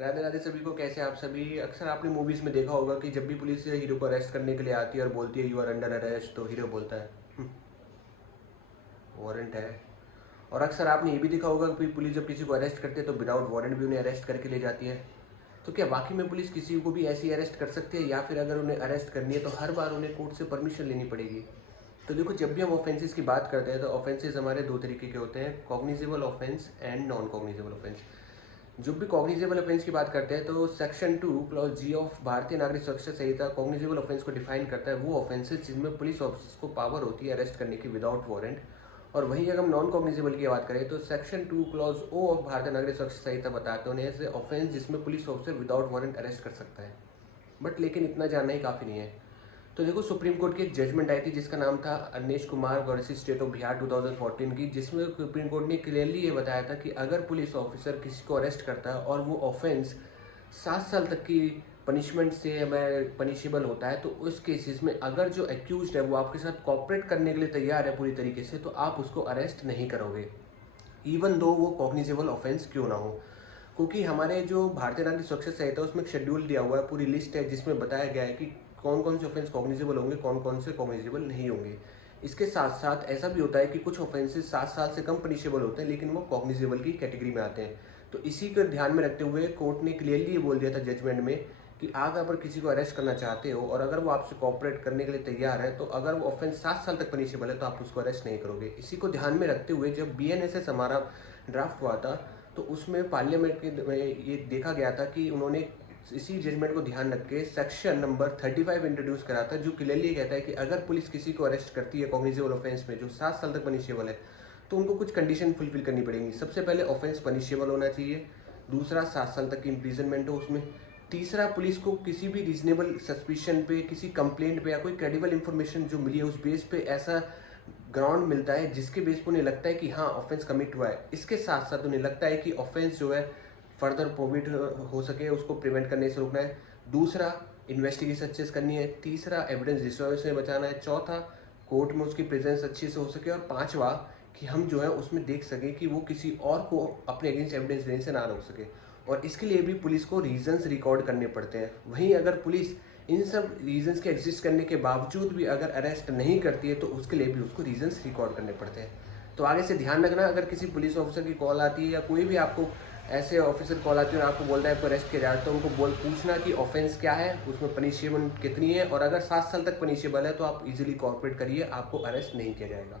राधे राधे सभी को। कैसे आप सभी? अक्सर आपने मूवीज में देखा होगा कि जब भी पुलिस हीरो को अरेस्ट करने के लिए आती है और बोलती है यू आर अंडर अरेस्ट, तो हीरो बोलता है वारंट है। और अक्सर आपने ये भी देखा होगा कि पुलिस जब किसी को अरेस्ट करती है तो विदाउट वारंट भी उन्हें अरेस्ट करके ले जाती है। तो क्या वाकई में पुलिस किसी को भी ऐसी अरेस्ट कर सकती है, या फिर अगर उन्हें अरेस्ट करनी है तो हर बार उन्हें कोर्ट से परमिशन लेनी पड़ेगी? तो देखो, जब भी हम ऑफेंसेस की बात करते हैं तो ऑफेंसेस हमारे दो तरीके के होते हैं, cognizable offence and non cognizable offence. जब भी कॉग्निजेबल ऑफेंस की बात करते हैं तो सेक्शन 2 क्लॉज जी ऑफ भारतीय नागरिक सुरक्षा संहिता कॉग्निजेबल ऑफेंस को डिफाइन करता है वो ऑफेंसेस जिसमें पुलिस ऑफिसर्स को पावर होती है अरेस्ट करने की विदाउट वारंट। और वहीं अगर हम नॉन कॉग्निजेबल की बात करें तो सेक्शन 2 क्लॉज ओ ऑफ भारतीय नागरिक सुरक्षा संहिता बताते हैं ऐसे ऑफेंस जिसमें police officer without warrant arrest कर सकता है। बट लेकिन इतना जानना ही काफ़ी नहीं है। तो देखो, सुप्रीम कोर्ट की एक जजमेंट आई थी जिसका नाम था Anish Kumar versus state of Bihar 2014 की, जिसमें सुप्रीम कोर्ट ने क्लियरली ये बताया था कि अगर पुलिस ऑफिसर किसी को अरेस्ट करता है और वो ऑफेंस 7 साल तक की पनिशमेंट से हमें पनिशेबल होता है, तो उस केसेस में अगर जो एक्यूज है वो आपके साथ कॉपरेट करने के लिए तैयार है पूरी तरीके से, तो आप उसको अरेस्ट नहीं करोगे, इवन दो वो कॉग्निजेबल ऑफेंस क्यों ना हो। क्योंकि हमारे जो भारतीय नागरिक सुरक्षा संहिता है उसमें एक शेड्यूल दिया हुआ है, पूरी लिस्ट है जिसमें बताया गया है कि कौन कौन से ऑफेंस कॉग्निजेबल होंगे, कौन कौन से कॉग्निजेबल नहीं होंगे। इसके साथ साथ ऐसा भी होता है कि कुछ ऑफेंसेस 7 साल से कम पनिशेबल होते हैं लेकिन वो कॉग्निजेबल की कैटेगरी में आते हैं। तो इसी को ध्यान में रखते हुए कोर्ट ने क्लियरली ये बोल दिया था जजमेंट में कि आप अगर किसी को अरेस्ट करना चाहते हो और अगर वो आपसे कॉपरेट करने के लिए तैयार है, तो अगर वो ऑफेंस 7 साल तक पनिशेबल है तो आप उसको अरेस्ट नहीं करोगे। इसी को ध्यान में रखते हुए जब BNSS हमारा ड्राफ्ट हुआ था तो उसमें पार्लियामेंट के में ये देखा गया था कि उन्होंने इसी जजमेंट को ध्यान रख के सेक्शन नंबर 35 इंट्रोड्यूस करा था, जो क्लियरली कहता है कि अगर पुलिस किसी को अरेस्ट करती है कॉग्निजेबल ऑफेंस में जो 7 साल तक पनिशेबल है, तो उनको कुछ कंडीशन फुलफिल करनी पड़ेंगी। सबसे पहले ऑफेंस पनिशेबल होना चाहिए, दूसरा 7 साल तक की इम्प्रिजनमेंट हो उसमें, तीसरा पुलिस को किसी भी रीजनेबल सस्पिशन पे, किसी कंप्लेंट पे या कोई क्रेडिबल इन्फॉर्मेशन जो मिली है उस बेस पे ऐसा ग्राउंड मिलता है जिसके बेस पर उन्हें लगता है कि हाँ ऑफेंस कमिट हुआ है। इसके साथ साथ उन्हें लगता है कि ऑफेंस जो है फर्दर प्रोविट हो सके, उसको प्रिवेंट करने से रोकना है। दूसरा, इन्वेस्टिगेशन अच्छे से करनी है। तीसरा, एविडेंस डिस्ट्रॉय से बचाना है। चौथा, कोर्ट में उसकी प्रेजेंस अच्छे से हो सके। और पांचवा, कि हम जो है उसमें देख सकें कि वो किसी और को अपने अगेंस्ट एविडेंस देने से ना रोक सके। और इसके लिए भी पुलिस को रीजंस रिकॉर्ड करने पड़ते हैं। वहीं अगर पुलिस इन सब रीजंस के एग्जिस्ट करने के बावजूद भी अगर अरेस्ट नहीं करती है तो उसके लिए भी उसको रीजंस रिकॉर्ड करने पड़ते हैं। तो आगे से ध्यान रखना, अगर किसी पुलिस ऑफिसर की कॉल आती है या कोई भी आपको ऐसे ऑफिसर कॉल आती है और आपको बोलता है आपको अरेस्ट किया जा रहा है, तो उनको पूछना कि ऑफेंस क्या है, उसमें पनिशमेंट कितनी है, और अगर 7 साल तक पनिशेबल है तो आप इजीली कॉर्पोरेट करिए, आपको अरेस्ट नहीं किया जाएगा।